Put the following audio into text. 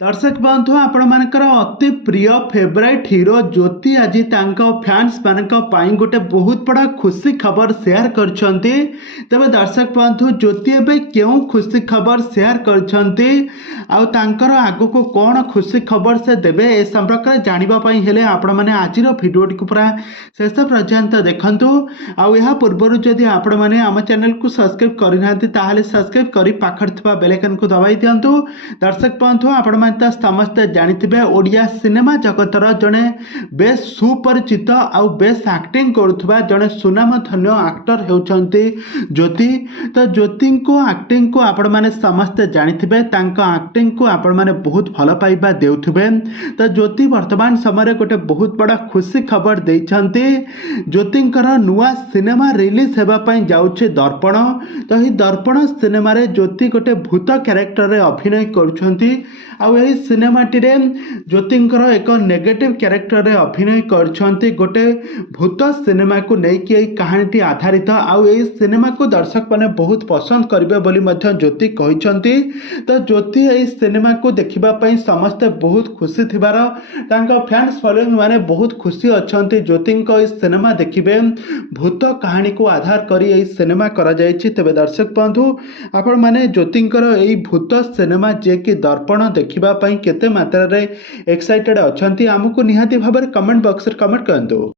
दर्शक बंधु आपण मानकर अति प्रिय फेवरेट हीरो ज्योति आज फैंस मान गोटे बहुत बड़ा खुशी खबर शेयर करछंती। तबे दर्शक बंधु ज्योति एबे क्यों खुशी खबर शेयर करछंती आउ तांकर आगु को कौन खुशी खबर से देबे ए संपर्क में जानिबा पई हेले आपण माने आजिर भिडियोटी को पूरा शेष पर्यंत देखंतु। आउ यहा पूर्वरु जदि आपण माने आम चैनल को सब्सक्राइब करिनांती ताहाले सब्सक्राइब करी पाखर थिबा बेल आइकन को दबाई दियंतु। दर्शक बंधु आपण माने समस्ते जानिथिबे ओडिया सिनेमा जगतर जड़े बेस सुपरिचित आउ बेस एक्टिंग करुवा जड़े सुनामधन्य एक्टर होउछंती ज्योति। तो ज्योति को एक्टिंग को आपण माने समस्ते जानिथिबे एक्टिंग को आपण माने बहुत भल पाइबा देउथिबे। तो ज्योति वर्तमान समय गोटे बहुत बड़ा खुशी खबर देइछंती। ज्योतिंकर नुआ सिनेमा रिलीज हेबा पई जाउछे दर्पण। तो ही दर्पण सिनेमा रे ज्योति गोटे भूत कैरेक्टर रे अभिनय करुछंती। आउ एही सिनेमाटी रे ज्योतिंकर एक नेगेटिव कैरेक्टर रे अभिनय करछंती। गोटे भूत सिनेमा को लेकिन एही कहानीटी आधारित। आउ एही सिनेमा को दर्शक माने बहुत पसंद करिवे बोली मध्य ज्योति कहिछंती। तो ज्योति एही सिनेमा को देखिबा पई समस्त बहुत खुशी थिबार तांका फैंस फॉलोइंग माने बहुत खुशी अछंती। ज्योतिंको एही सिनेमा देखिबे भूत कहानी को आधार करी एही सिनेमा करा जायछि। तबे दर्शक बंधु आपण माने ज्योतिंकर एही भूत सिनेमा जे कि दर्पण देखिबा पई केते मात्रा रे एक्साइटेड अछंती आमको निहाती भाबरे कमेंट बॉक्स रे कमेंट करंतु।